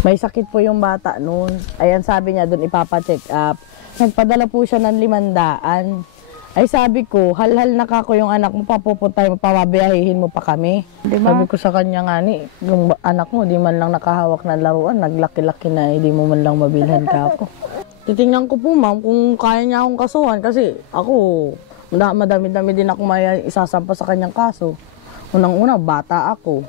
May sakit po yung bata noon. Ayan, sabi niya doon ipapacheck up. Nagpadala po siya ng 500. Ay sabi ko, halhal na kako yung anak mo, papupunta mo, pababiyahihin mo pa kami. Diba? Sabi ko sa kanya nga ni, yung anak mo, di man lang nakahawak ng laruan, naglaki-laki na, hindi mo man lang mabilhan ka ako. Titingnan ko po ma'am kung kaya niya akong kasuhan kasi ako, madami-dami din ako may isasampa sa kanyang kaso. Unang-una, bata ako.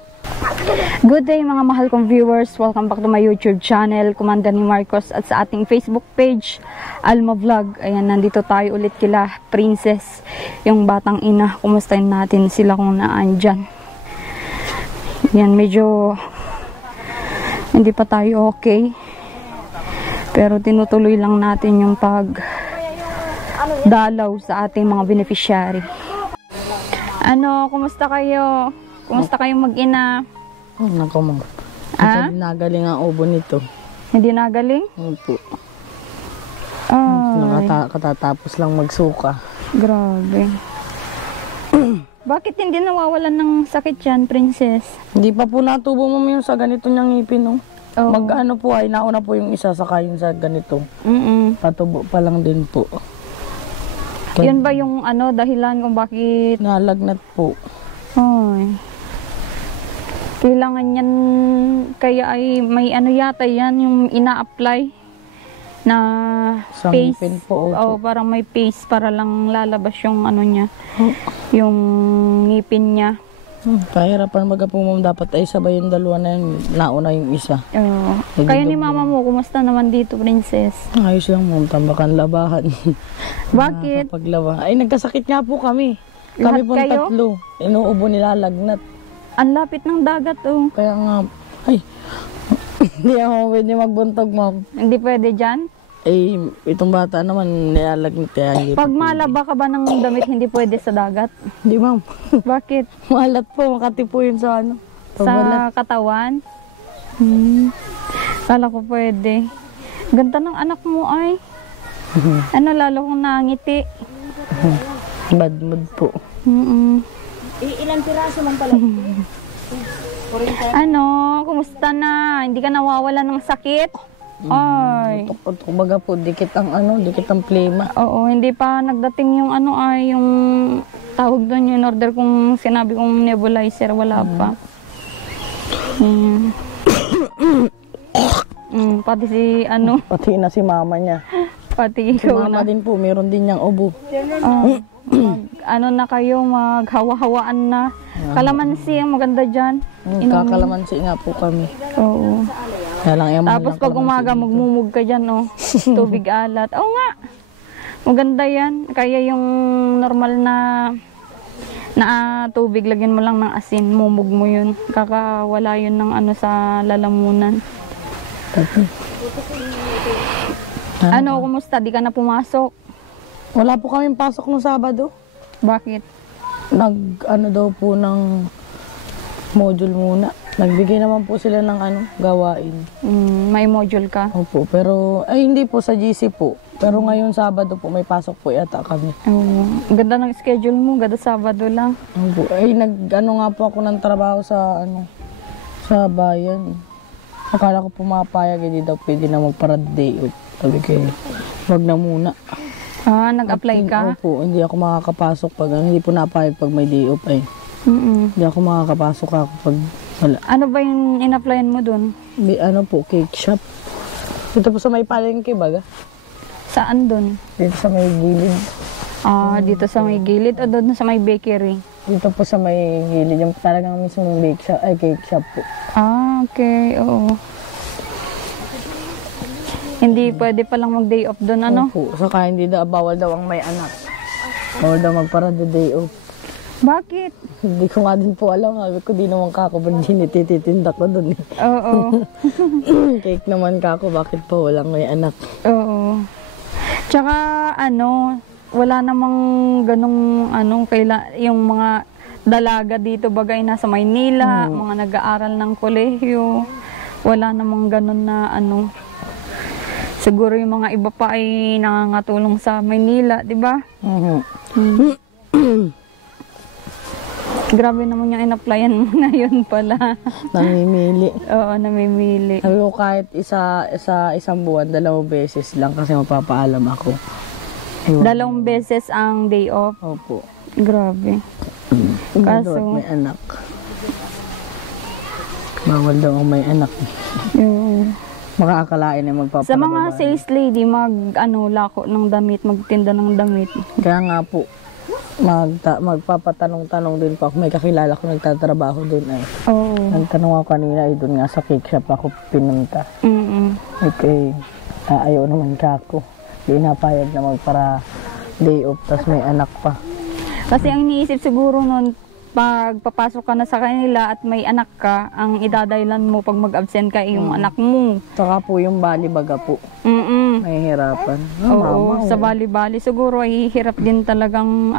Good day mga mahal kong viewers, welcome back to my YouTube channel, Commander ni Marcos, at sa ating Facebook page, Alma Vlog. Ayan, nandito tayo ulit kila Princess, yung batang ina. Kumustahin natin sila kung naandyan. Yan, medyo hindi pa tayo okay, pero tinutuloy lang natin yung pagdalaw sa ating mga beneficiary. Ano, kumusta kayo? Kumusta kayong mag-ina? Nako ma'am. Hindi nagaling ang ubo nito. Hindi nagaling? Opo. Ay. Katatapos lang magsuka. Grabe. Bakit hindi nawawalan ng sakit yan, Princess? Hindi pa po natubo mo yung sa ganito niyang ngipin, no? Oh. Mag-ano po ay, nauna po yung isa, saka yung sa ganito. Patubo pa lang din po. Yun ba yung ano, dahilan kung bakit? Nalagnat po. Ay. Kailangan yan, kaya ay may ano yata yan, yung ina-apply na sa paste. ngipin po. O, parang may paste para lang lalabas yung ano niya, yung ngipin niya. Kahirapan baga po ma'am, dapat ay sabay yung dalawa na yun, nauna yung isa. Kaya ni mama mo, kumusta naman dito, Princess? Ayos lang ma'am, tambakan labahan. Bakit? Paglaba. Ay, nagkasakit nga po kami. Lahat Kami po kayo? tatlo. Inuubo nila lagnat. Ang lapit ng dagat, oh. Kaya nga, ay, hindi ako pwede magbuntog ma'am. Hindi pwede dyan? Eh, itong bata naman nilalagnat kaya hindi. Pag malaba ka ba ng damit, hindi pwede sa dagat? Hindi ma'am. Bakit? Malat po, makati po yun sa ano. Sa katawan? Kala ko pwede. Ganda ng anak mo ay. Ano, lalo kong nangiti. Bad mood po. Ilang piraso man pala? Ano, kumusta na? Hindi ka nawawalan ng sakit? Ay. Kumbaga po, dikit ang ano, dikit ang plema. Oo, hindi pa nagdating yung ano ay, yung tawag doon, yung order kong sinabi kong nebulizer, wala pa. Pati si ano. Pati na si mama niya. Pati Si ikaw mama na. din po, meron din niyang ubo. Ano na kayo, maghawa-hawaan na. Kalamansi ang maganda dyan. Kakalamansi nga po kami. Oo. Kaya lang, Tapos pag umaga, magmumug ka dyan, oh. Tubig alat. Oo nga. Maganda yan. Kaya yung normal na tubig, lagyan mo lang ng asin, mumug mo yun. Kakawala yun ng ano sa lalamunan. Ano, kumusta? Di ka na pumasok? Wala po kaming pasok ng Sabado. Bakit? Ano daw po ng module muna. Nagbigay naman po sila ng ano, gawain. May module ka? Opo, pero ay hindi po sa GC po. Pero ngayon Sabado po may pasok po yata kami. Ganda ng schedule mo, ganda Sabado lang. Opo, ay ano nga po ako ng trabaho sa ano, sa bayan. Akala ko pumapayag, hindi daw pwede na magpa-day off. Sabi ko, wag na muna. Nag-apply ka? Opo, hindi ako makakapasok pag hindi po napayag pag may day off ay. Hindi ako makakapasok ako pag wala. Ano ba yung in-applyan mo dun? Ano po, cake shop. Dito po sa may palengke baga. Saan dun? Dito sa may gilid. Dito sa may gilid o doon sa may bakery? Dito po sa may gilid, yung talagang mismo bake shop, ay cake shop po. Okay, oo. Hindi pwede palang mag-day off doon, ano? Opo, saka hindi daw, bawal daw ang may anak. Bawal daw magpara-day off. Bakit? Hindi ko nga din po alam. Sabi ko, di naman kako, ba't tinititinda ko doon? Oo. Cake naman kako, bakit po walang may anak? Oo. Tsaka, ano, wala namang ganong, yung mga dalaga dito, bagay nasa Maynila, mga nag-aaral ng kolehiyo. Wala namang ganon na, siguro yung mga iba pa ay nangangatulong sa Maynila, di ba? Grabe naman yung in-applyan mo na yun pala. Namimili. Oo, namimili. Sabi ko kahit isang buwan, 2 beses lang kasi mapapaalam ako. Ayun. 2 beses ang day off. Opo. Grabe. Kaso, Kaso, may anak. Bawal daw ang may anak. yung, Makakalain ay magpapalabas. sa mga sales lady, lako ng damit, magtinda ng damit. Kaya nga po, magpapatanong-tanong din po ako. May kakilala ko nagtatrabaho doon ay. Oo. Nagtanong ako kanina ay doon nga sa cake shop ako pinunta. Okay, ayaw naman ka ako. Di napayag na magpara day off, tas may anak pa. Kasi ang iniisip siguro nun, pag papasok ka na sa kanila at may anak ka, ang idadaylan mo pag mag-absent ka ay yung anak mo. Saka po yung bali-baga po. Mahihirapan. Oo, sa bali-bali. Siguro ay hirap din talagang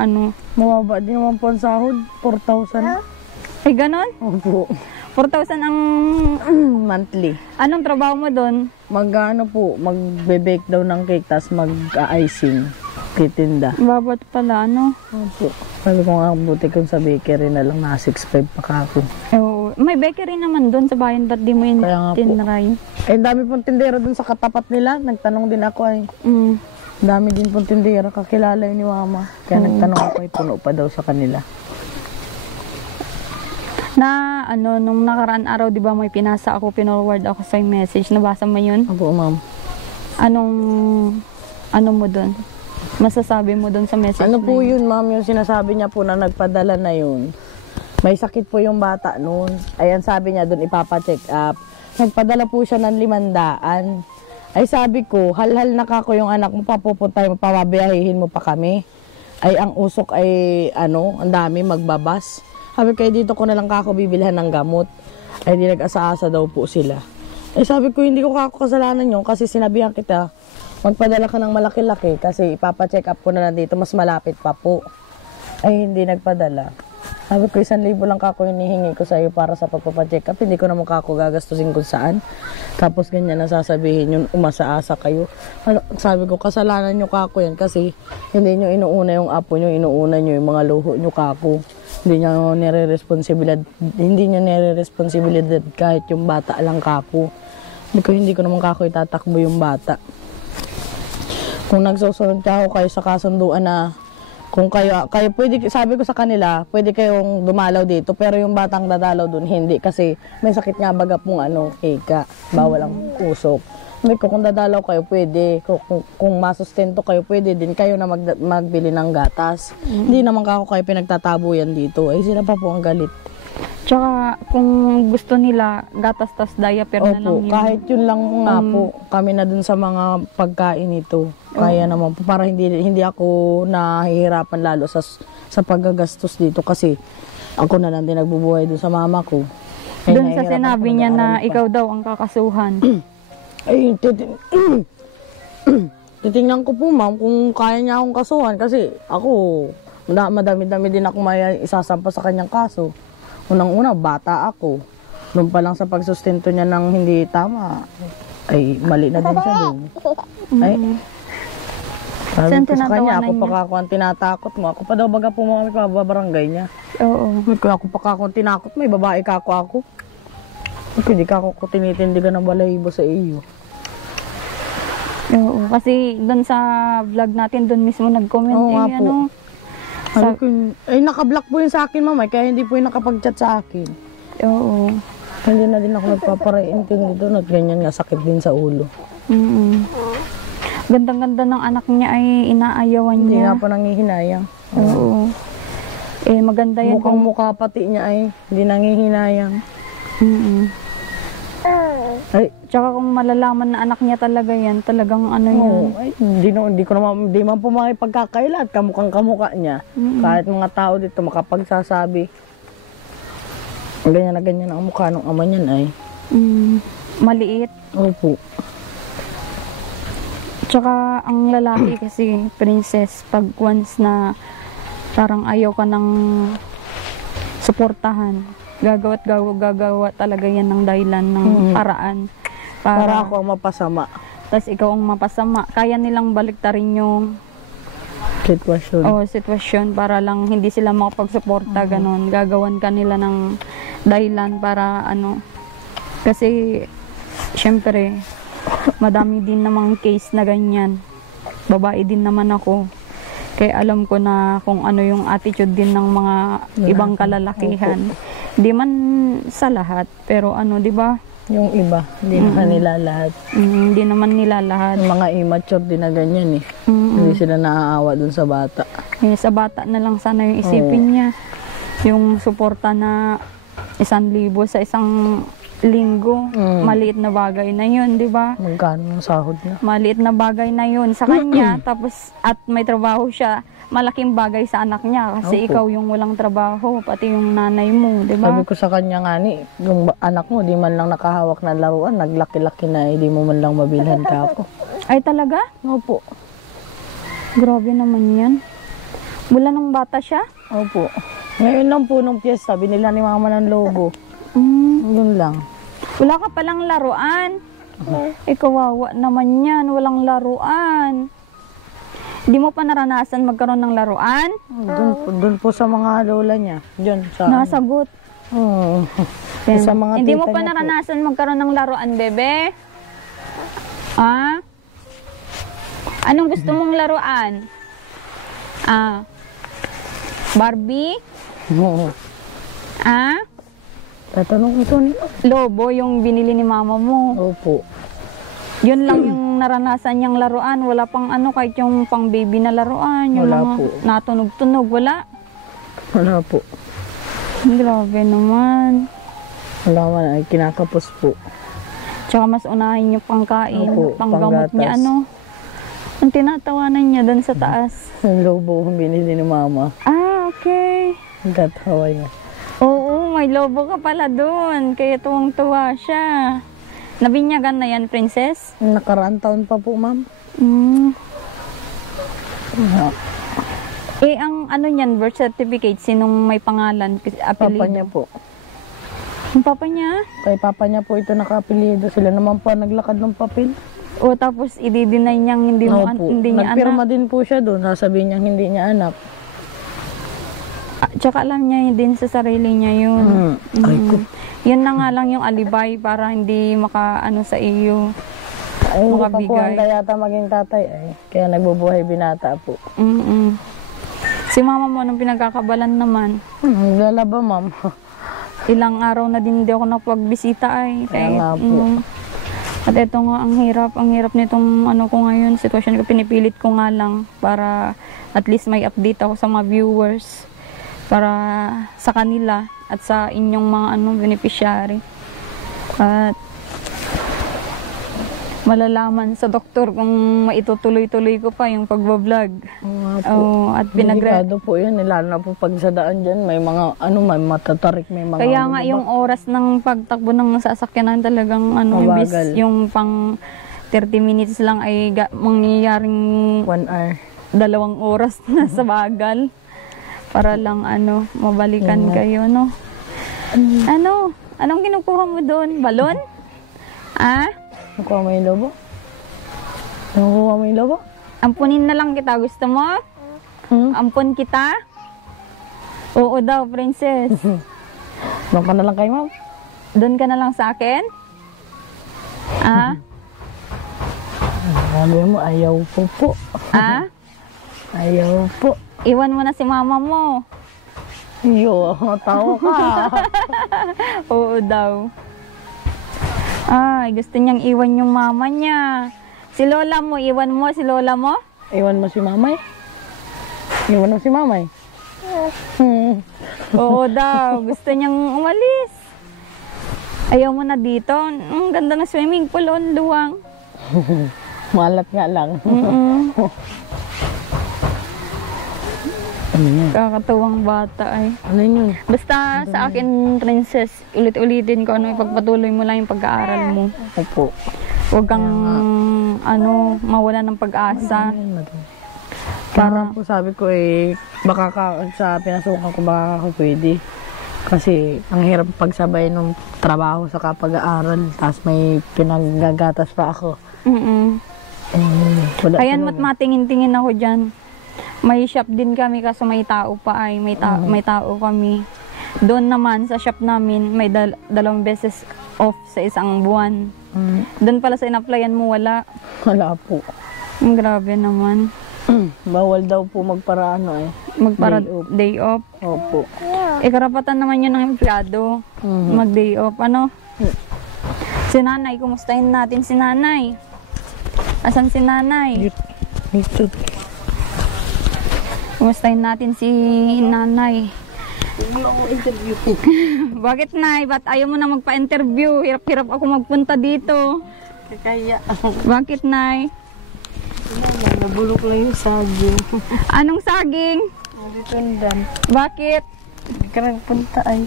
Mababa din naman po ang sahod. 4,000. Ay, ganon? Opo. 4,000 ang... Monthly. Anong trabaho mo doon? Magbe-bake daw ng cake, tas mag-icing. Titinda. Babat pala, Opo. Sabi ko nga, buti kung sa bakery na lang, na 6,500 pa ka ako. Oo. May bakery naman doon sa bayan, ba't di mo yun Kaya nga po. tinry? Eh, dami pong tindera dun sa katapat nila. Nagtanong din ako ay. Dami din pong tindera, kakilala yun ni Mama. Kaya nagtanong ako ay puno pa daw sa kanila. Na, nung nakaraan araw, di ba may pinasa ako, pinorward ako sa message. Nabasa mo yun? Opo, Ma'am. Ano mo doon? Masasabi mo doon sa message Ano na po yun, Ma'am, yung sinasabi niya po na nagpadala na yun. May sakit po yung bata noon. Ayan, sabi niya doon, ipapacheck up. Nagpadala po siya ng 500. Ay, sabi ko, halhal na kako yung anak mo, papupuntay mo, pababiyahihin mo pa kami. Ay, ang usok ay, ang dami, magbabas. Sabi ko, dito ko na lang kako bibilhan ng gamot. Ay, di nag-asa-asa daw po sila. Ay, sabi ko, hindi ko kako kasalanan yun kasi sinabihan kita, magpadala ka ng malaki-laki kasi ipapacheck up ko na lang dito, mas malapit pa po. Ay, hindi nagpadala. Sabi ko, 1,000 lang kako yung hihingi ko sa iyo para sa pagpapacheck up. Hindi ko naman kako gagastusin kung saan. Tapos ganyan na sasabihin yun, umasa-asa kayo. Sabi ko, kasalanan nyo kako yan kasi hindi nyo inuuna yung apo nyo, inuuna nyo yung mga luho nyo kako. Hindi nyo nire-responsibilidad kahit yung bata lang kako. Hindi ko naman kako itatakbo yung bata. Kung nagsusunod ka ako kayo sa kasunduan na kung kayo pwede, sabi ko sa kanila, pwede kayong dumalaw dito, pero yung batang dadalaw dun, hindi. Kasi may sakit nga baga pong ika, bawal ang usok. May kung dadalaw kayo, pwede. Kung masustento kayo, pwede din kayo na magbili ng gatas. Hindi naman kayo pinagtatabuyan dito. Ay, sila pa po ang galit. Tsaka, kung gusto nila, gatas tas diaper na lang yun. Kahit yun lang nga po, kami na dun sa mga pagkain ito. Kaya naman po, para hindi ako nahihirapan lalo sa paggagastos dito kasi ako na lang din nagbubuhay dun sa mama ko. Dun sa sinabi niya na ikaw daw ang kakasuhan. Ay, titingnan ko po, Ma'am, kung kaya niya akong kasuhan kasi ako, madami-dami din ako may isasampa sa kanyang kaso. Unang-una, bata ako. Doon pa lang sa pagsustento niya ng hindi tama, ay mali na din siya doon. Ay, sabi ko sa kanya, ako pa ako ang tinatakot mo. Ako pa daw baga po mga pababarangay niya. Oo. Ako pa ako ang tinakot, may babae ka ako. Hindi ka ako tinitindigan ng balahibo sa iyo. Oo, kasi doon sa vlog natin, doon mismo nag-comment. Oo nga po. Sabi ko, naka-block po yun sa akin, Mama, kaya hindi po yun nakapag-chat sa akin. Oo. Hindi na din ako nagpapareintindi doon at ganyan nga, sakit din sa ulo. Gandang-ganda ng anak niya ay inaayawan Hindi niya. nga po nangihinayang. Oo. Maganda yan. Mukhang mukha pati niya ay hindi nangihinayang. Ay, Tsaka kung malalaman na anak niya talaga yan, talagang yan. ay, hindi man po makipagkakaila at kamukhang-kamukha niya. Kahit mga tao dito makapagsasabi. Ganyan na ganyan ang mukha ng ama niyan ay. Maliit. Opo. Tsaka ang lalaki kasi, princess, pag once na parang ayaw ka ng suportahan, gagawa talaga yan ng dahilan ng paraan. Para ako ang mapasama. Tapos ikaw ang mapasama. Kaya nilang baliktarin yung Sitwasyon. sitwasyon para lang hindi sila makapagsuporta, ganon. Gagawan ka nila ng dahilan para ano. Kasi, syempre, madami din namang case na ganyan. Babae din naman ako. Kaya alam ko na kung ano yung attitude din ng mga ibang kalalakihan. Hindi man sa lahat, pero ano, di ba? Yung iba, hindi naman nila lahat. Hindi naman nila lahat. Yung mga immature din na ganyan eh. Hindi sila naaawa dun sa bata. Eh, sa bata na lang sana yung isipin niya. Yung suporta na 1,000 sa isang linggo, maliit na bagay na yun, di ba? Magkano yung sahod niya? Maliit na bagay na yun sa kanya, tapos at may trabaho siya, malaking bagay sa anak niya kasi ikaw yung walang trabaho, pati yung nanay mo, di ba? Sabi ko sa kanya nga ni, yung anak mo, di man lang nakahawak ng laruan, naglaki-laki na, hindi mo man lang mabilhan ka ako. Ay talaga? Opo. Grabe naman yan. Mula nung bata siya? Opo. Ngayon lang po nung piyesta, binila ni mama ng lobo. Yun lang. Wala ka palang laruan. Kawawa naman yan, walang laruan. Hindi mo pa naranasan magkaroon ng laruan? Doon po sa mga lola niya. Diyan sa... Nasagot. Sa mga Hindi mo tita pa niya po. naranasan magkaroon ng laruan, bebe? Ah? Anong gusto mong laruan? Ah? Barbie? Oo. Ah? Tatanong ito ni... Lobo yung binili ni mama mo. Opo. Yun lang yung naranasan niyang laruan. Wala pang ano, kahit yung pang baby na laruan. Yung Wala mga po. natunog-tunog. Wala. Wala po. Grabe naman. Wala man ay kinakapos po. Tsaka mas unahin yung pangkain. Opo, Panggamot niya, panggatas. ano. Ang tinatawanan niya doon sa taas. Yung lobo ang binili ni mama. Ah, okay. Gatawa niya. Oo, may lobo ka pala doon. Kaya tuwang-tuwa siya. Nabinyagan na yan, princess? Nakaraan taon pa po, ma'am. Eh, ang ano niyan, birth certificate, sinong may pangalan? Apelido? Papa niya po. Yung papa niya? Kay papa niya po ito nakapilido. Sila naman po naglakad ng papel. O tapos i-deny niyang hindi mo Opo. hindi niya Nagpirma anak. din po siya doon. Sasabihin niya hindi niya anak. Tsaka alam niya din sa sarili niya yun. Ay ko. Yun na nga lang yung alibay para hindi makaano sa iyo. Ay, hindi pa po Makabigay. handa yata maging tatay ay. Kaya nagbubuhay binata po. Si mama mo, anong pinagkakabalan naman? Lalaba, ma'am. Ilang araw na din hindi ako napagbisita ay. Kaya nga po. At ito nga, ang hirap nitong ano ko ngayon, sitwasyon ko, pinipilit ko nga lang para at least may update ako sa mga viewers. Para sa kanila at sa inyong mga beneficiary. At malalaman sa doktor kung maitutuloy-tuloy ko pa yung pagbablog. At Delikado po yun. Lalo na po pag sa daan dyan, may mga, may matatarik, may mga... Kaya nga yung oras ng pagtakbo ng sasakyanan talagang imbis Mabagal. yung pang 30 minutes lang ay mangyayaring 1 hour. 2 oras na sa bagal. Para lang mabalikan kayo, no? Anong kinukuha mo doon? Balon? Ah? Nakuha mo yung lobo? Nakuha mo yung lobo? Ampunin na lang kita. Gusto mo? Ampun kita? Oo daw, princess. Doon ka na lang kay ma'am. Doon ka na lang sa akin? Ah? Sabi mo, ayaw po. Ah? Ayaw po. Iwan mo na si mama mo. Yo, tao ka. Oo daw. Ay, gusto niyang iwan yung mama niya. Si lola mo, iwan mo si lola mo? Iwan mo si mamay? Iwan mo si mamay? Oo daw, gusto niyang umalis. Ayaw mo na dito. Ang ganda ng swimming pool, luwang. Malat nga lang. Kakatuwang bata ay. Ano yun? Basta sa akin, princess, ulit-ulitin ko ipagpatuloy mo lang yung pag-aaral mo. Opo. Huwag kang mawala ng pag-asa. Para po sabi ko baka sa pinasukan ko baka ako pwede. Kasi ang hirap pagsabay ng trabaho sa pag-aaral. Tapos may pinagagatas pa ako. Kaya Wala matingin-tingin ako dyan. May shop din kami kaso may tao pa ay. May tao kami. Doon naman sa shop namin, may 2 beses off sa isang buwan. Doon pala sa in-applyan mo, wala. Wala po. Grabe naman. Bawal daw po magparaano eh. Day off. Opo. Karapatan naman yun ng empleyado. Mag-day off. Ano? Si nanay, kumustahin natin si nanay. Asan si nanay? Ito. Kumustahin natin si nanay. Hindi ako interview. Bakit nay? Ba't ayaw mo na magpa-interview? Hirap-hirap ako magpunta dito. Kaya. Bakit nay? Nabulok lang yung saging. Anong saging? Litundan. Bakit? Hindi ka nagpunta ay.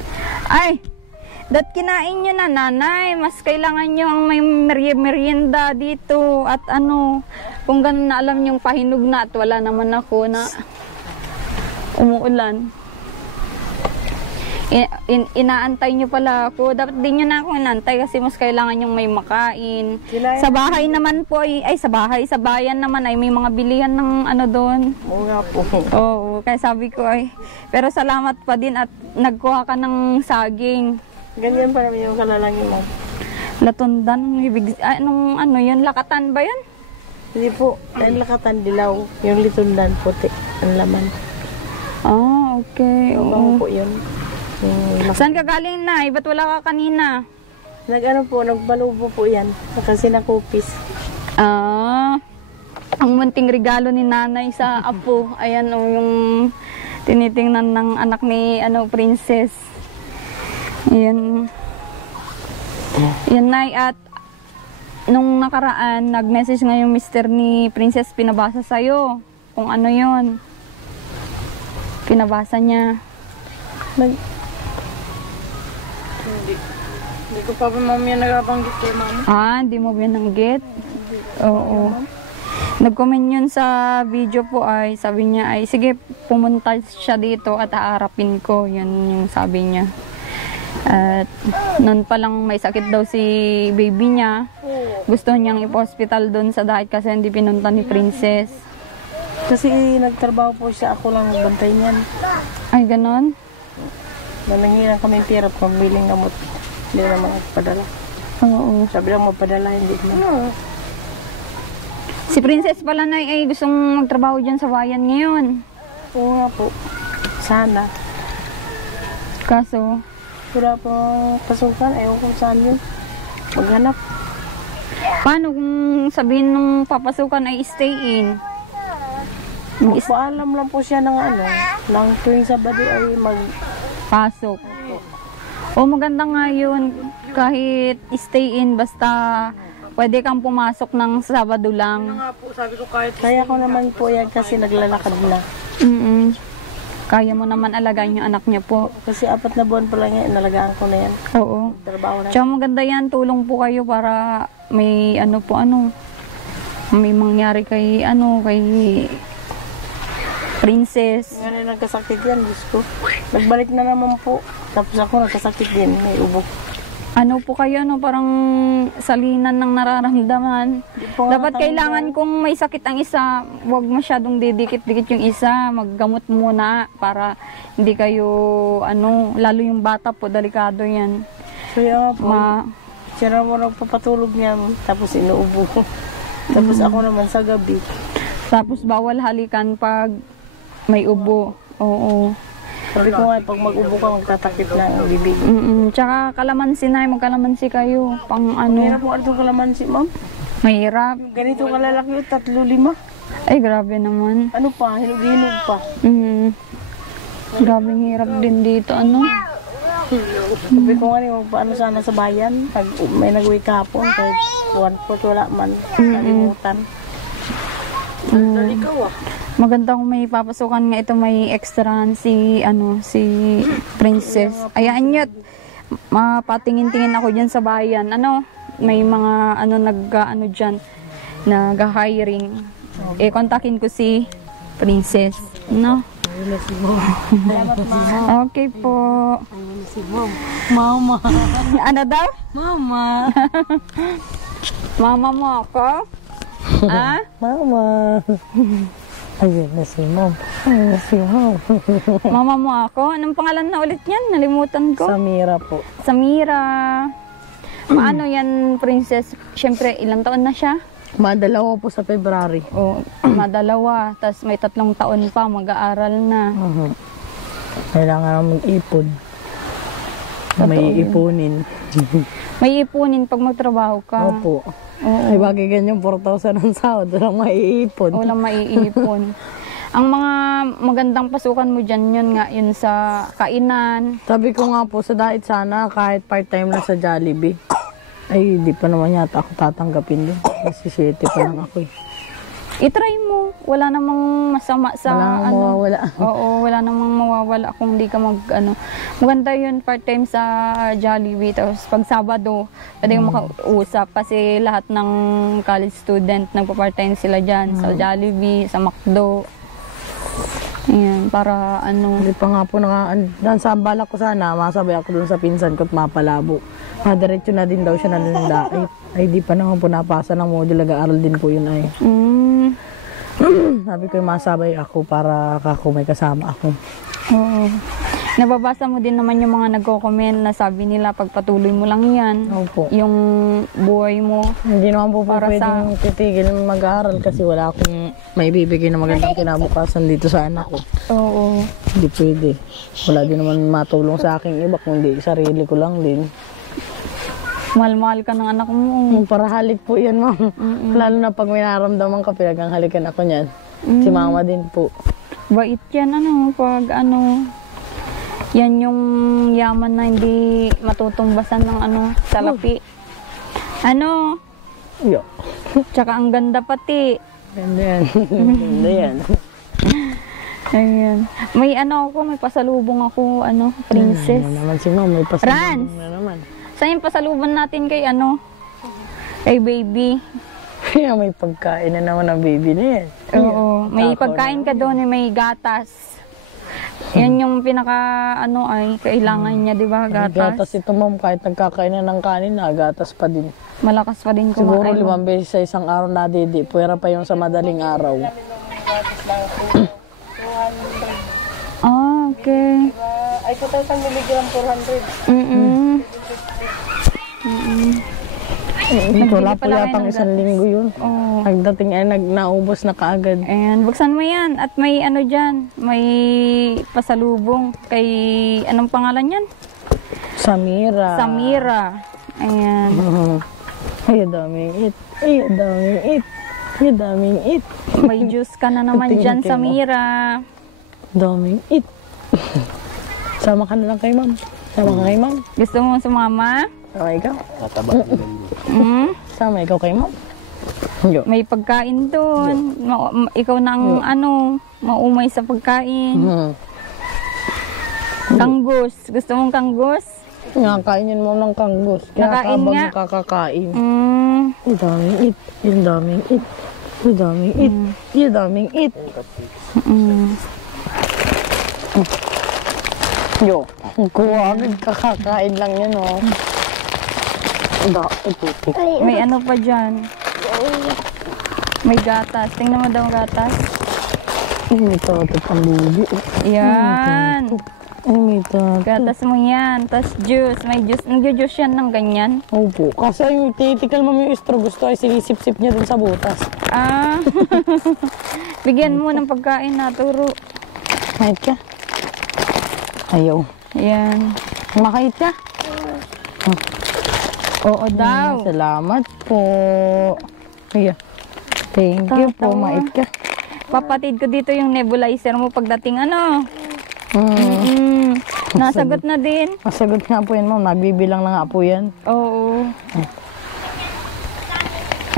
Ay! Dat kinain nyo na nanay. Mas kailangan nyo ang may merienda dito. At ano, kung ganun na alam nyong pahinog na at wala naman ako na umuulan. Inaantay nyo pala ako. Dapat din nyo na ako inaantay kasi mas kailangan yung may makain. Sa bahay naman po sa bayan naman ay may mga bilihan ng ano doon. Oo nga po. Oo, kaya sabi ko pero salamat pa din at nagkuha ka ng saging. Ganyan pa naman yung kalalangin mo. Latundan, ano yun, lakatan ba yun? Hindi po, dahil lakatan dilaw. Yung litundan puti, ang laman. Ah, okay. Oo po yun. Saan ka galing na? Ba't wala ka kanina? Nagbalubo po yan. Kasi nakupis. Ang munting regalo ni nanay sa apo. Ayan yung tinitingnan ng anak ni Princess. Ayan. Yan nay, at nung nakaraan, nag-message nga yung mister ni Princess, pinabasa sa'yo. Kung ano yun. Pinabasa niya. Hindi ko pa mamaya nagabanggit kay mama. Hindi mo binanggit? Oo. Nag-comment yun sa video po sabi niya sige, pumunta siya dito at haharapin ko. Yun yung sabi niya. At noon pa lang may sakit daw si baby niya. Gusto niyang ipa-hospital doon sa dahit kasi hindi pinunta ni Princess. Kasi nagtrabaho po siya, ako lang nagbantay niyan. Ay, ganon? Nalanginan kami pera pambiling gamot. Hindi naman magpadala. Oo. Sabi lang magpadala, hindi naman. Si Princess pala na gustong magtrabaho dyan sa bayan ngayon. Oo nga po. Sana. Kaso? Wala pong pasukan. Ayaw kung saan yun. Maghanap. Paano kung sabihin nung papasukan ay stay in? Magpaalam lang po siya ng ng tuwing Sabado ay pasok. O maganda nga yun, kahit stay in, basta pwede kang pumasok ng Sabado lang. Sabi ko kaya ko naman po yan kasi naglalakad na. Kaya mo naman alagaan yung anak niya po. Kasi 4 na buwan pa lang yan, inalagaan ko na yan. Oo. Trabaho na. Tsaka maganda yan, tulong po kayo para may may mangyari kay Princess. Ngayon nagkasakit yan, Diyos ko. Nagbalik na naman po. Tapos ako nagkasakit din, may ubo. Ano po kayo, parang salinan ng nararamdaman. Dapat kailangan kung may sakit ang isa, huwag masyadong didikit-dikit yung isa. Maggamot muna para hindi kayo, lalo yung bata po, delikado yan. Kaya po, siya mo nagpapatulog niya, tapos inuubo ko. Tapos ako naman sa gabi. Tapos bawal halikan pag may ubo. Oo. Sabi ko nga, pag mag-ubo ka, magtatakip na ang bibig. Tsaka kalamansi na, magkalamansi kayo. Pang Mahirap po itong kalamansi, ma'am. Mahirap. Ganito kalalaki, 3-5. Ay, grabe naman. Ano pa, hinog-hinog pa. Grabe hirap din dito, Sabi ko nga, paano sana sa bayan? May nag-uwi kahapon, kahit 1/4 wala man. Nalimutan. Maganda kung may papasukan nga ito, may extra si Princess. Ayaan nyo, mapatingin-tingin ako dyan sa bayan. May mga dyan, nag-hiring. Kontakin ko si Princess. Okay po. Mama. Ano daw? Mama. Mama mo ako? Mama. Ayun na si mom. Ayun na si mom. Mama mo ako. Anong pangalan na ulit yan? Nalimutan ko. Samira po. Samira. Paano yan, princess? Siyempre, ilang taon na siya? Madalawa po sa February. O, madalawa. Tapos may 3 taon pa, mag-aaral na. Kailangan naman ipon. May ipunin. May ipunin pag magtrabaho ka. Opo. Oo. Ay, bagay ganyan 4,000 ang sahod. Walang maiipon. Walang maiipon. Ang mga magandang pasukan mo dyan, yun nga, yun sa kainan. Sabi ko nga po, sa dait sana, kahit part-time na sa Jollibee. Ay, di pa naman yata ako tatanggapin doon. Kasi 7 pa lang ako eh. I-try mo. Wala namang masama sa Wala nang mawawala. Oo, wala namang mawawala kung di ka Maganda yun part-time sa Jollibee. Tapos pag Sabado, pwede kang makausap kasi lahat ng college student nagpa-part-time sila dyan sa Jollibee, sa McDo. Ayan, para Hindi pa nga po sa balak ko sana, masabay ako doon sa pinsan ko at mapalabo. Diretso na din daw siya nanandait. Ay, di pa naman po napasa ng module, nag-aaral din po yun ay. Sabi ko masabay ako para ako may kasama ako. Oo. Nababasa mo din naman yung mga nagko-comment na sabi nila pagpatuloy mo lang yan. Opo. Yung buhay mo. Hindi naman po Para pwedeng titigil mag-aaral kasi wala akong maibibigay na magandang kinabukasan dito sa anak ko. Oo. Hindi pwede. Wala din naman matulong sa aking iba kundi sarili ko lang din. Mahal-mahal ka ng anak mo. Para halik po yan, ma'am. Lalo na pag may naramdaman ka, pinaghalikan ako niyan. Si mama din po. Bait yan, pag yan yung yaman na hindi matutungbasan ng salapi. Yo. Tsaka ang ganda pati. Ganda yan. Ganda yan. Ayan. May may pasalubong ako, princess. Ano naman si ma'am, may pasalubong Franz! na naman. Saan yung pasalubong natin kay kay baby? Kaya may pagkain na naman ang baby na yan. Oo. May pagkain ka doon, may gatas. Yan yung pinaka kailangan niya, di ba? Gatas. Gatas ito, ma'am, kahit nagkakain na ng kanin, gatas pa din. Malakas pa din Siguro kumain. 5 beses sa isang araw na didi. Puwera pa yung sa madaling araw. Okay. Ay, kung tayo miligram 400. Wala po yatang isang linggo yun. Oo. Pagdating ay naubos na kaagad. Ayan, buksan mo yan. At may dyan, may pasalubong kay, anong pangalan yan? Samira. Samira. Ayan. Ay, daming it. Ay, daming it. Ay, daming it. May juice ka na naman dyan, Samira. Daming it. Sama ka na lang kay ma'am. Sama ka kay ma'am. Gusto mo sumama? Sama ikaw. Sama ikaw kay ma'am. Yo. May pagkain doon. Ikaw na ang maumay sa pagkain. Kanggus. Gusto mong kanggus? Nakakain yun mo ng kanggus. Kaya Nakain kabag nga. nakakakain. Mm. Daming it. Yung daming it. Yung daming it. Yung daming it. Yo. Kuha agad kakakain lang yan, oh. Ito. May pa dyan. May gatas. Tingnan mo daw gatas. Ito pang bibi. Yan. Ito. Gatas mo yan. Tapos juice. May juice. Nag-juice yan ng ganyan. Opo. Kasi yung titikal mo yung istro, gusto ay sinisip-sip niya dun sa butas. Ah. Bigyan mo ng pagkain na turo. Makait ka? Ayaw. Yan. Makait ka? Oo daw. Salamat po. Ayan. Thank you po. Tatawa. Mait ka. Papatid ko dito yung nebulizer mo pagdating Nasagot na din. Masagot nga po yan, ma'am. Nagbibilang na nga po yan. Oo.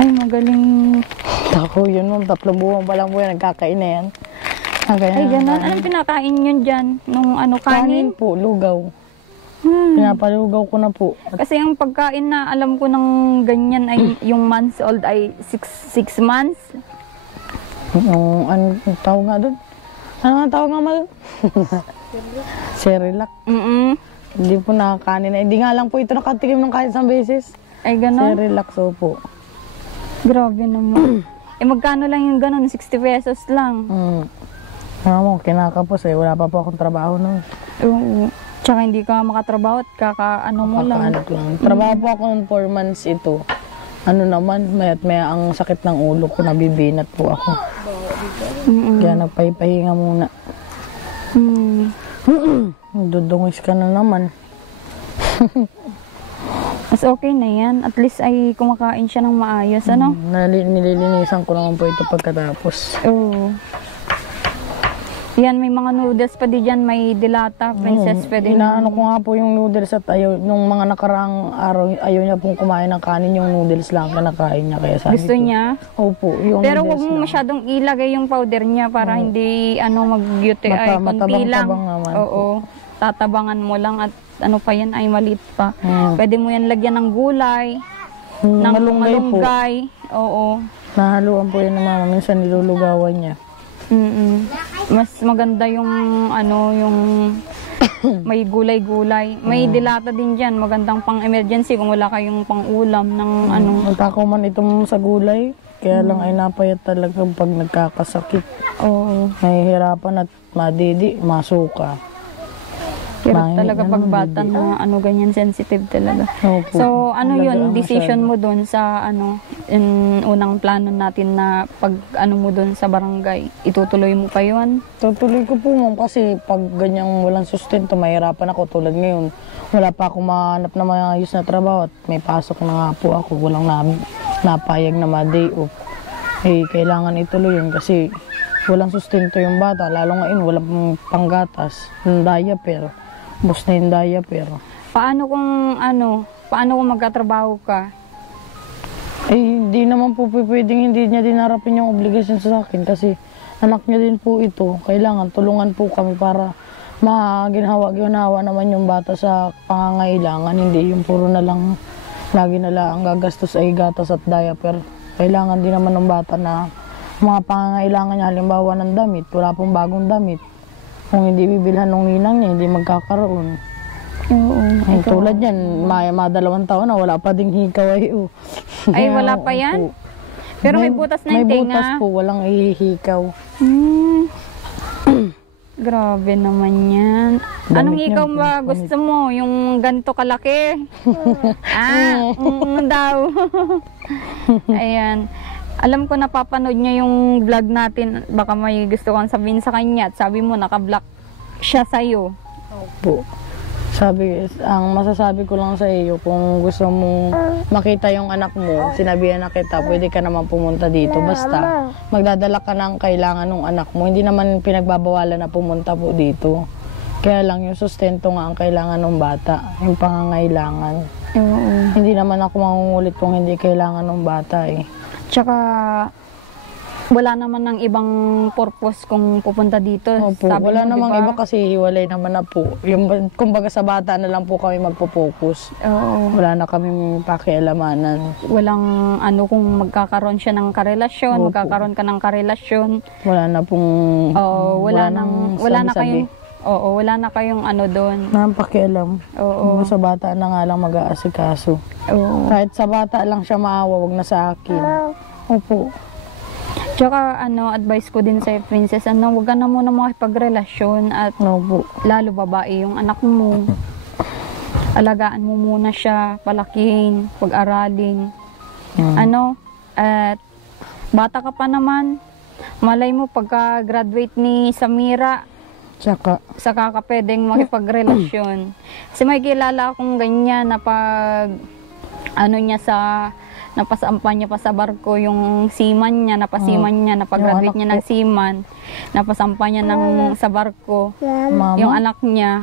Ay, magaling. Tako yun, ma'am. 3 buwan pa lang po yan. Nagkakain na yan. Ay, ganun. Anong pinakain yun dyan? Nung kanin? Kanin po, lugaw. Pinapalugaw ko na po. Kasi yung pagkain na alam ko ng ganyan ay yung months old ay 6 months. Ano tawag nga doon? Ano nga tawag nga mal? Cerelac. Hindi po nakakanin na. Hindi nga lang po ito nakatikim ng kahit isang beses. Ay, gano'n? Cerelac, so po. Grabe naman. magkano lang yung ganun? 60 pesos lang. Ano mo, kinakapos wala pa po akong trabaho nun. Oo. Tsaka hindi ka makatrabaho at kakaano mo lang. Kakaanap lang. Trabaho po ako ng 4 months ito. Ano naman, maya't maya ang sakit ng ulo ko, nabibinat po ako. Kaya nagpahipahinga muna. Dudungis ka na naman. Mas okay na yan. At least ay kumakain siya ng maayos, ano? Nililinisan ko naman po ito pagkatapos. Oo. Yan, may mga noodles pa di dyan. May dilata, princess, pwede na. Inaano ko nga po yung noodles at ayaw, nung mga nakaraang araw, ayaw niya pong kumain ng kanin, yung noodles lang kinakain niya. Kaya sabi Gusto ko, niya? Opo, yung Pero noodles huwag mo lang. masyadong ilagay yung powder niya para hindi mag-UTI. Konti lang. Matabang-tabang naman Oo. Tatabangan mo lang at ano pa yan ay maliit pa. Mm. Pwede mo yan lagyan ng gulay, ng malunggay. Oo. Nahaluan po yun ng mama, minsan nilulugawan niya. Mas maganda yung yung may gulay-gulay. May dilata din dyan. Magandang pang-emergency kung wala kayong pang-ulam ng Matakaw man ito sa gulay, kaya lang ay napayat talaga pag nagkakasakit. Oo. Nahihirapan at madidi, masuka. Hirap talaga pag bata na ganyan sensitive talaga. Opo. So, Talaga yun, ang decision masyado. mo doon sa yung unang plano natin na pag mo doon sa barangay, itutuloy mo pa yun? Tutuloy ko po ma'am kasi pag ganyang walang sustento, mahirapan ako tulad ngayon. Wala pa akong mahanap na maayos na trabaho at may pasok na nga po ako. Walang napayag na ma-day off. Kailangan ituloy yun kasi walang sustento yung bata. Lalo ngayon, walang panggatas, yung diaper. Bus na yung diaper. Paano kung magkatrabaho ka? Hindi naman po pwedeng hindi niya dinarapin yung obligasyon sa akin kasi anak niya din po ito. Kailangan tulungan po kami para ginawa naman yung bata sa pangangailangan. Hindi yung puro na lang lagi na lang ang gagastos ay gatas at diaper. Kailangan din naman ng bata na mga pangangailangan niya, halimbawa ng damit. Wala pong bagong damit. Kung hindi bibilhan ng ninang niya, hindi magkakaroon. Oo. Tulad yan, mga 2 taon na wala pa ding hikaw ay Ay, wala pa yan? Pero may butas na yung May tenga? butas po, walang ihikaw. Grabe naman yan. Anong Damit ikaw niya, ba gusto mo? Yung ganito kalaki? Daw. Ayan. Alam ko napapanood niya yung vlog natin. Baka may gusto kang sabihin sa kanya. At sabi mo, naka-block siya sa'yo. Opo. Ang masasabi ko lang sa iyo, kung gusto mo makita yung anak mo, sinabihan na kita, pwede ka naman pumunta dito. Basta, magdadala ka ng kailangan ng anak mo. Hindi naman pinagbabawalan na pumunta po dito. Kaya lang yung sustento nga ang kailangan ng bata, yung pangangailangan. Oo. Hindi naman ako mangungulit kung hindi kailangan ng bata eh. Tsaka, wala naman ng ibang purpose kung pupunta dito. Opo, Sabi wala mo, namang diba? iba kasi hiwalay naman na po. Yung, kumbaga sa bata na lang po kami magpo-focus. Oo. Wala na kami pakialamanan. Walang kung magkakaroon siya ng karelasyon, Opo. magkakaroon ka ng karelasyon. Wala na pong... Wala na sabi-sabi. wala na kayong doon. Nang pakialam. Oo. Sa bata na nga lang mag-aasikaso. Oo. Kahit sa bata lang siya maawa, wag na sa akin. Opo. Tsaka advice ko din sa princess, wag ka na muna makipagrelasyon at Opo. lalo babae yung anak mo. Alagaan mo muna siya, palakihin, pag-aralin. At bata ka pa naman, malay mo pagka-graduate ni Samira, saka ka pwedeng makipagrelasyon. Kasi may kilala akong ganyan na pag napasampan niya pa sa barko yung seaman niya, napag-graduate niya ng seaman, napasampan niya sa barko, Mama. yung anak niya,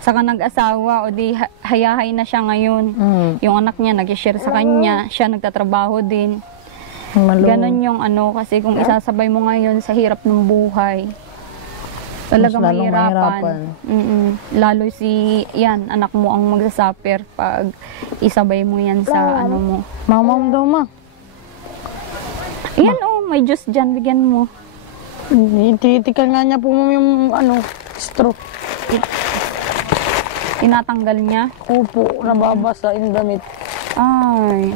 saka nag-asawa, o di hayahay na siya ngayon. Yung anak niya nag-share sa kanya, siya nagtatrabaho din. Ganon yung kasi kung isasabay mo ngayon sa hirap ng buhay, talagang Mas lalong mahirapan. Lalo anak mo ang magsasuffer pag isabay mo yan sa mo. Mamam daw ma. Yan may juice dyan, bigyan mo. Titikan nga niya po yung straw. Tinatanggal niya. Opo, nababasa yung damit. Ay.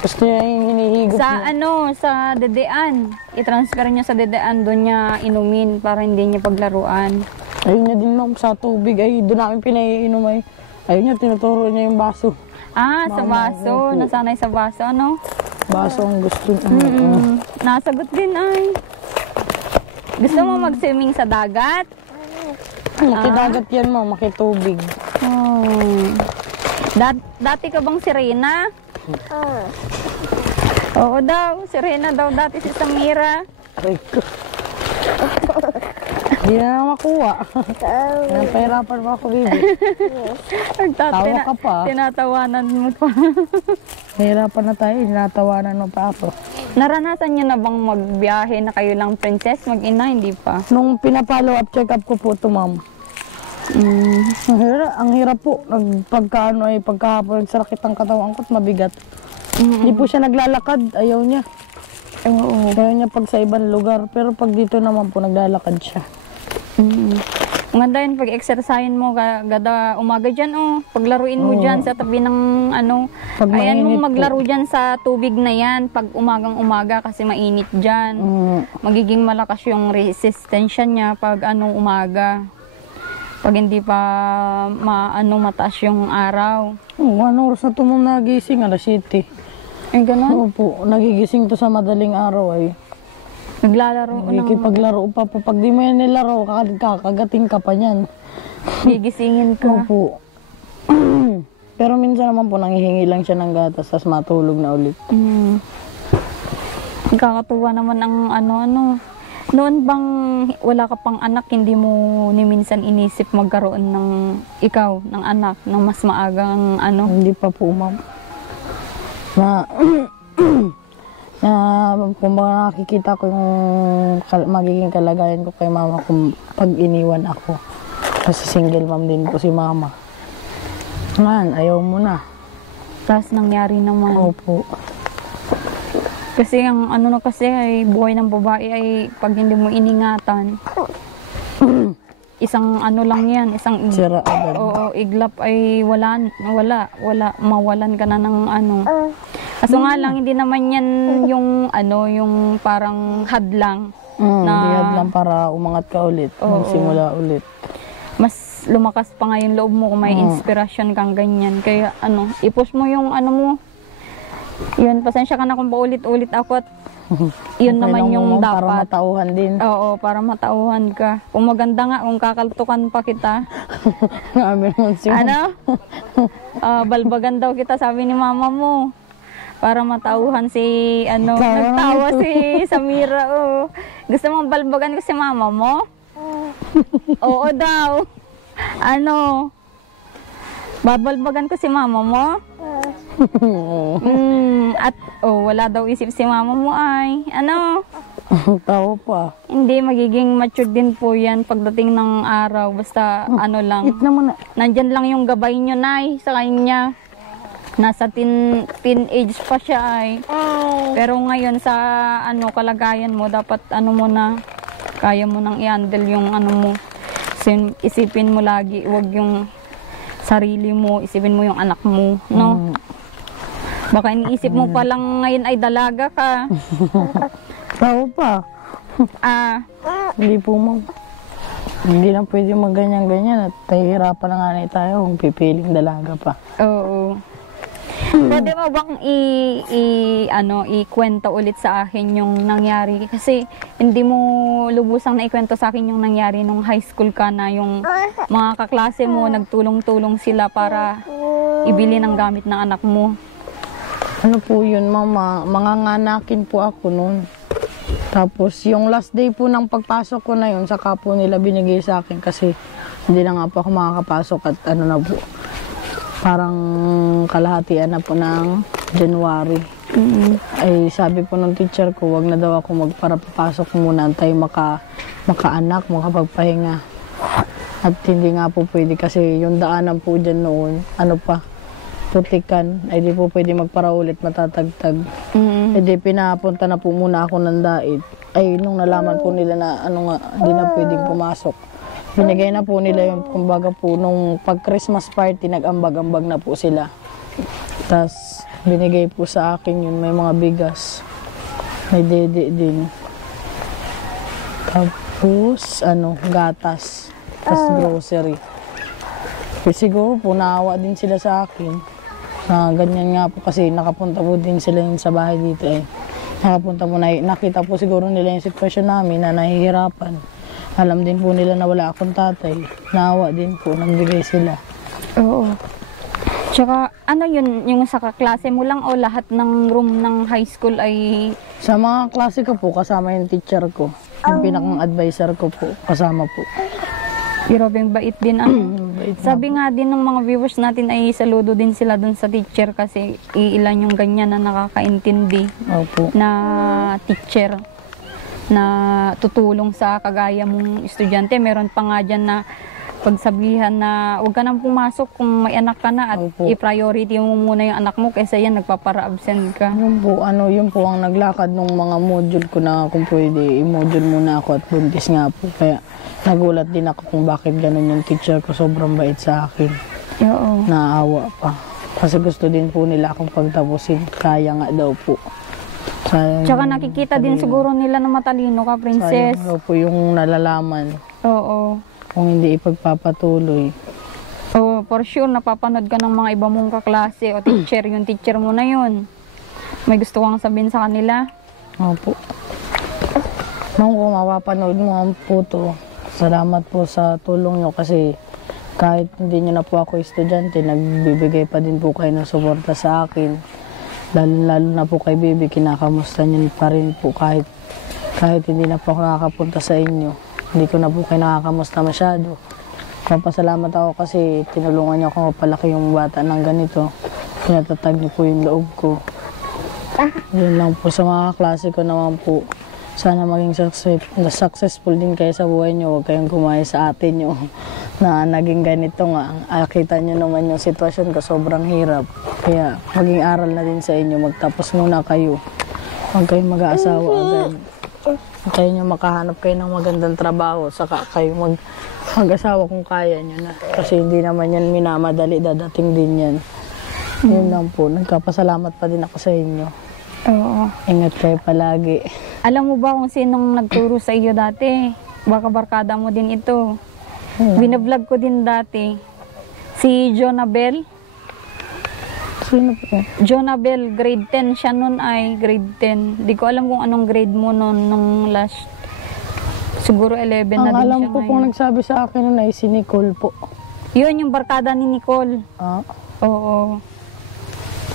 Gusto niya yung hinihigop Sa niya. sa dedean. I-transfer niya sa dedean, doon niya inumin para hindi niya paglaruan. Ayun niya din ma'am, sa tubig. Ay, doon namin pinaiinom ay. Ayun niya, tinuturo niya yung baso. Sa baso. opo. Nasanay sa baso, ano? Baso ang gusto niya. Nasagot din ay. Gusto mo mag-swimming sa dagat? Makidagat yan ma'am, makitubig. Oh. Dati ka bang sirena? Oo daw, sirena daw dati si Samira. Aray ko. Hindi na makuha. Napahirapan mo ako, baby. Tawa ka pa. Tinatawanan mo pa. Nahirapan na tayo, tinatawanan mo pa ako. Naranasan niyo na bang magbiyahe na kayo lang, princess? Mag-ina, hindi pa. Nung pinapollow up check up ko po ito, ma'am. Ang hirap po. Pagkahapon, nagsakit ang katawan ko at mabigat. Hindi po siya naglalakad, ayaw niya. Ayaw niya pag sa ibang lugar. Pero pag dito naman po, naglalakad siya. Maganda yun, pag-exercise mo, gada umaga dyan, paglaruin mo dyan sa tabi ng Pag ayan mainit mong maglaro po. dyan sa tubig na yan, pag umagang umaga kasi mainit dyan. Magiging malakas yung resistensya niya pag umaga. Pag hindi pa mataas yung araw. Anong oras na ito mong nagising? Alas 7. Ay, ganun. Opo, nagigising to sa madaling araw ay. Naglalaro ng Nakikipaglaro pa po. Pag di mo yan nilaro, kakagating ka pa niyan. gigisingin ka. Opo. Pero minsan naman po, nangihingi lang siya ng gatas, tapos matulog na ulit. Kakatuwa naman ang Noon bang wala ka pang anak, hindi mo ni minsan inisip magkaroon ng anak, ng mas maagang Hindi pa po, ma'am. Kumbaga nakikita ko yung magiging kalagayan ko kay mama kung pag iniwan ako. Kasi single mom din po si mama. Man, ayaw mo na. Tapos nangyari naman. Opo. Kasi ang kasi ay buhay ng babae ay pag hindi mo iningatan. Isang lang yan, isang Sira agad. Oo, iglap ay mawalan ka na ng Kaso nga lang, hindi naman yan yung parang hadlang. Diyad lang para umangat ka ulit. Magsimula ulit. Mas lumakas pa nga yung loob mo kung may inspirasyon kang ganyan. Kaya i-push mo yung mo. Yun, pasensya ka na kung paulit-ulit ako at yun Okay naman lang yung mo, ma'am, dapat. para matauhan din. Oo, para matauhan ka. Kung maganda nga, kung kakaltukan pa kita. Grabe naman si ma'am. Balbagan daw kita, sabi ni mama mo. Para matauhan si, nagtawa si Samira, Gusto mong balbagan ko si mama mo? Oo daw. Babalbagan ko si mama mo? At wala daw isip si mama mo ay. Tawa pa. Hindi, magiging mature din po yan pagdating ng araw. Basta lang. Hit naman na. Nandyan lang yung gabay nyo, Nay, sa kanya. Nasa teenage pa siya ay. Pero ngayon sa kalagayan mo, dapat mo na, kaya mo nang i-handle yung mo. Isipin mo lagi, huwag yung sarili mo, isipin mo yung anak mo, no? Baka iniisip mo pa lang ngayon ay dalaga ka. Tawa pa. Hindi po, ma'am. Hindi na pwede magganyan-ganyan at tahihirapan na nga tayo kung pipiling dalaga pa. Oo. Pwede mo bang ikwento ulit sa akin yung nangyari? Kasi hindi mo lubusang naikwento sa akin yung nangyari nung high school ka na yung mga kaklase mo, nagtulong-tulong sila para ibili ng gamit ng anak mo. Ano po yun, mama? Manganganakin po ako noon. Tapos yung last day po ng pagpasok ko na yun, saka po nila binigay sa akin kasi hindi na nga po ako makakapasok at na po. Parang kalahatian na po ng January. Ay sabi po ng teacher ko, wag na daw ako magparapapasok muna, antay makaanak, makapagpahinga. At hindi nga po pwede kasi yung daanan po dyan noon, putikan, ay di po pwede magparaulit, matatagtag. Eh di pinapunta na po muna ako ng dait. Ay nung nalaman po nila na hindi na pwedeng pumasok. Binigay na po nila yung, kumbaga po, nung pag-Christmas party, nag-ambag-ambag na po sila. Tapos, Binigay po sa akin yun. May mga bigas. May dede din. Tapos, gatas. Tapos grocery. Siguro po, naawa din sila sa akin. Na ganyan nga po kasi nakapunta po din sila yun sa bahay dito eh. Nakapunta po, nakita po siguro nila yung sitwasyon namin na nahihirapan. Alam din po nila na wala akong tatay. Naawa din po, nagbigay sila. Oo. Tsaka, ano yun, yung sa kaklase mo lang o lahat ng room ng high school ay... Sa mga klase ko po, kasama yung teacher ko. Yung pinakang advisor ko po, kasama po. Irobeng bait din ano. Bait na Sabi nga din ng mga viewers natin ay saludo din sila dun sa teacher kasi iilan yung ganyan na nakakaintindi Opo. na teacher na tutulong sa kagaya mong estudyante. Meron pa nga dyan na pagsabihan na huwag ka nang pumasok kung may anak ka na at Opo. i-priority mo muna yung anak mo kaysa yan nagpapara-absent ka. Yun po ang naglakad ng mga module ko na kung pwede, i-module muna ako at buntis nga po. Kaya nagulat din ako kung bakit ganun yung teacher ko, sobrang bait sa akin. Oo. Naawa pa. Kasi gusto din po nila akong pagtapusin. Kaya nga daw po. Sayang, Tsaka nakikita din siguro nila na matalino ka, princess. sayang daw po yung nalalaman Oo. kung hindi ipagpapatuloy. Oh, for sure, napapanood ka ng mga iba mong kaklase o teacher, yung teacher mo na yun. May gusto kang sabihin sa kanila? Opo. Nung kung mapapanood mo ang po to, salamat po sa tulong nyo kasi kahit hindi nyo na po ako estudyante, nagbibigay pa din po kayo ng suporta sa akin. Lalo na po kay Bibi, kinakamusta nyo pa rin po kahit hindi na po ako nakakapunta sa inyo. Hindi ko na po kayo nakakamusta masyado. Papasalamat ako kasi tinulungan niyo ako mapalaki yung bata ng ganito. Pinatatag niyo po yung loob ko. Yun lang po sa mga klase ko naman po. Sana maging successful din kayo sa buhay niyo. Huwag kayong gumaya sa atin niyo na naging ganito nga. Kita niyo naman yung sitwasyon ko, sobrang hirap. Kaya maging aral na din sa inyo. Magtapos muna kayo. Huwag kayong mag-aasawa agad. Kaya nyo makahanap kayo ng magandang trabaho, saka kayo mag-asawa kung kaya nyo na. Kasi hindi naman yan minamadali, dadating din yan. Yun lang po, nagkapasalamat pa din ako sa inyo. Oo. Ingat kayo palagi. Alam mo ba kung sinong nagturo sa iyo dati? Baka barkada mo din ito. Binablog ko din dati. Si Jonabel. Sino po? Jonabel, grade 10 siya nun ay, grade 10. Di ko alam kung anong grade mo nun, nung last, siguro 11 na din Ang siya alam ko ngayon. pong nagsabi sa akin nun ay si Nicole po. Yun, yung barkada ni Nicole. Ah, Oo.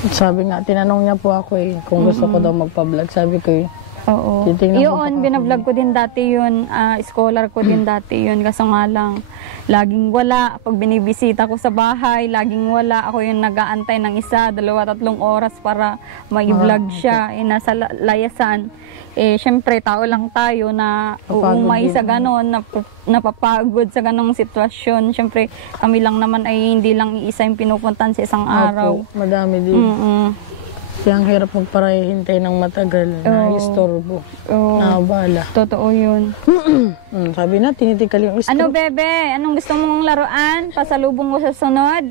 sabi nga, tinanong niya po ako kung gusto ko daw magpa-vlog. Sabi ko Oo. Titingnan ko Yun, pa binablog ko din dati yun. Scholar ko din dati yun. Kaso nga lang, laging wala. Pag binibisita ko sa bahay, laging wala. Ako yung nag-aantay ng 1, 2, 3 oras para ma-vlog siya. Nasa layasan. Syempre, tao lang tayo na uumay sa ganon, napapagod sa ganong sitwasyon. Syempre, kami lang naman ay hindi lang iisa yung pinupuntan sa isang araw. Opo, madami din. Kaya ang hirap magparahihintay ng matagal na istorbo, na abala. Totoo yun. Sabi na, tinitikal yung istorbo. Ano, bebe? Anong gusto mong laruan? Pasalubong mo sa sunod?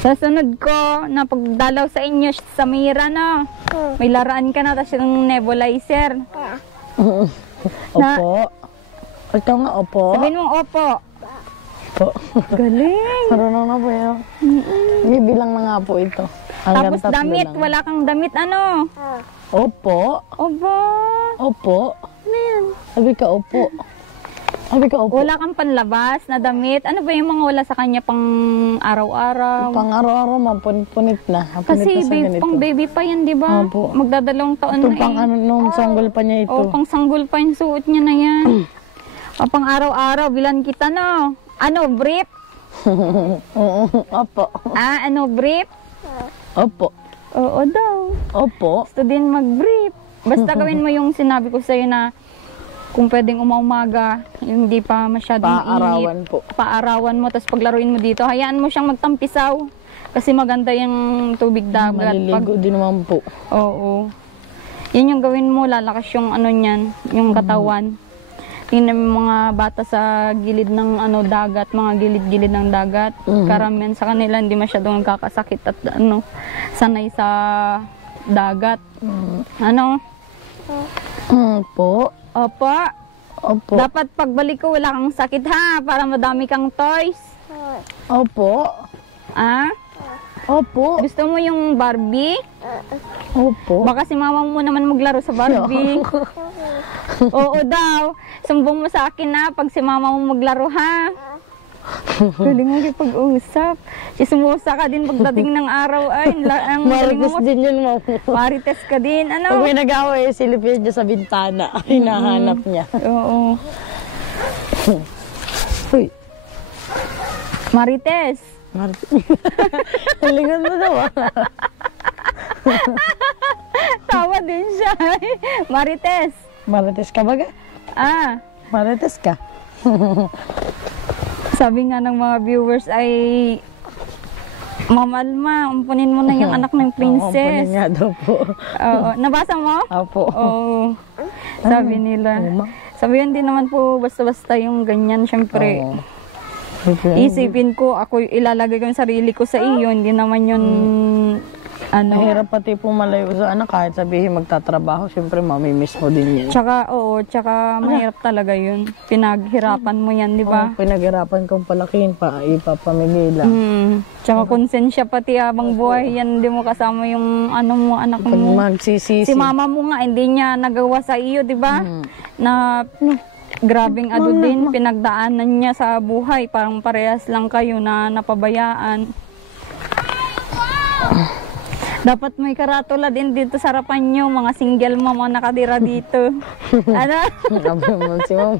Sa sunod ko, na pagdalaw sa inyo sa Mira, no? May laruan ka na, tapos yung nebulizer. Opo. Ito nga, opo. Sabihin mo, opo. Opo. Galing. Marunong na po yun. Bibilang na nga po ito. Tapos damit, wala kang damit, ano? Opo. Opo. Opo. Sabi ka, opo. Sabi ka, opo. Wala kang panlabas na damit. Ano ba yung mga wala sa kanya pang araw-araw? Pang araw-araw, punit na. Kasi pang baby pa yan, di ba? Opo. Magdadalawang taon Ito na pang nung sanggol pa niya ito. O, pang sanggol pa yung suot niya na yan. O, pang araw-araw, bilan kita, no? Ano, brief? Opo. Ano, brief? Opo. Oo daw. Opo. Gusto din mag-brief. Basta gawin mo yung sinabi ko sa'yo na kung pwedeng umaumaga, yung hindi pa masyadong Paarawan init. po. Paarawan mo, tapos paglaruin mo dito, hayaan mo siyang magtampisaw. Kasi maganda yung tubig dagat. Maliligo din naman po. Oo. Yun yung gawin mo, lalakas yung ano niyan, yung katawan. tingnan mo mga bata sa gilid ng dagat, mga gilid-gilid ng dagat. Karamihan sa kanila hindi masyadong nagkakasakit at sanay sa dagat. Ano? Po. Opo. Opo. Dapat pagbalik ko wala kang sakit ha, para madami kang toys. Opo. Ah? Opo. Gusto mo yung Barbie? Opo. Baka si mama mo naman maglaro sa Barbie. Oo daw. Sumbong mo sa akin na pag si mama mo maglaro ha. Galing mo kipag-usap. Sisumusa ka din pagdating ng araw ay. Ang galing Marites mo. din yun, ma'am. Marites ka din. Pag Ano? may nag-away, silipin niya sa bintana. Hinahanap niya. Oo. Uy. Marites. Marites. Halingan mo daw ah. Tawa din siya. Marites. Marites ka baga? Ah. Marites ka. Sabi nga ng mga viewers ay, Ma'am Alma, umpunin mo na yung anak ng Oo, princess. punin nga daw po. Oo. Nabasa mo? Opo. Oo. Sabi nila. Oo, ma'am. Sabi yan, di naman po basta-basta yung ganyan. Siyempre, Oo. isipin ko, ako ilalagay ko yung sarili ko sa iyo. Hindi naman yun, Mahirap pati po malayo sa anak kahit sabihin magtatrabaho, syempre mamimiss mo din yan. Tsaka, tsaka mahirap talaga yun. Pinaghirapan mo yan, di ba? Pinaghirapan kong palakihin pa, ipapamigay lang. Tsaka konsensya pati habang buhay yan, hindi mo kasama yung anak Pag mo. magsisisi. Si mama mo nga, hindi niya nagawa sa iyo, di ba? Na grabing din, pinagdaanan niya sa buhay. Parang parehas lang kayo na napabayaan. Dapat may karatula din dito sa harapan nyo, mga single mom ang nakatira dito. Ano? Si ma'am.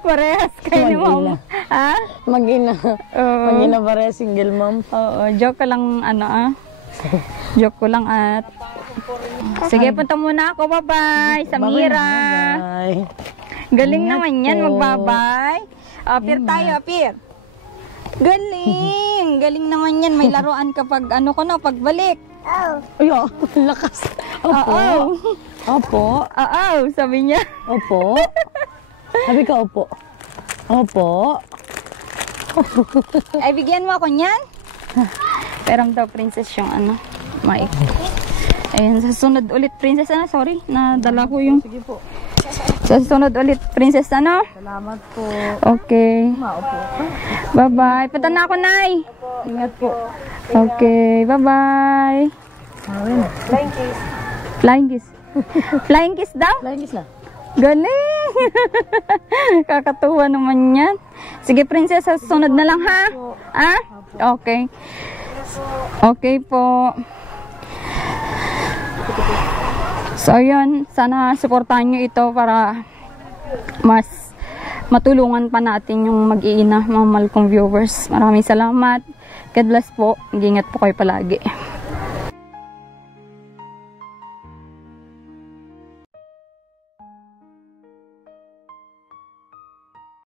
Parehas kayo ni mom. Ha? Mag-ina. Oo. Mag-ina pare, single mom. Oo, joke ka lang, joke ko lang at... Sige, punta muna ako. Bye-bye. Samira. Bye. Galing Ingat naman yan, po. magbabay. Apir tayo, apir. Galing. Galing naman yan. May laruan kapag pagbalik. Ay, lakas. Opo. Oo. Opo. Oo, sabi niya. Opo. Sabi ka, opo. Opo. Ay, bigyan mo ako niyan. Peram daw, princess, yung mic. Ayun, sa sunod ulit, princess, sorry, nadala ko yung... Sige po. Sa sunod ulit, princess, Salamat po. Okay. Opo. Bye-bye. Punta na ako, Nay. Ingat po. Okay, bye-bye. Flying kiss. Flying kiss. Flying kiss daw? Flying kiss na. Galing! Kakatuwa naman yan. Sige, princess, sa sunod na lang, ha? Ha? Okay. Okay po. So, yun. Sana supportahan nyo ito para mas matulungan pa natin yung mag-iina, mga mahal kong viewers. Maraming salamat. God bless po. Mag-ingat po kayo palagi.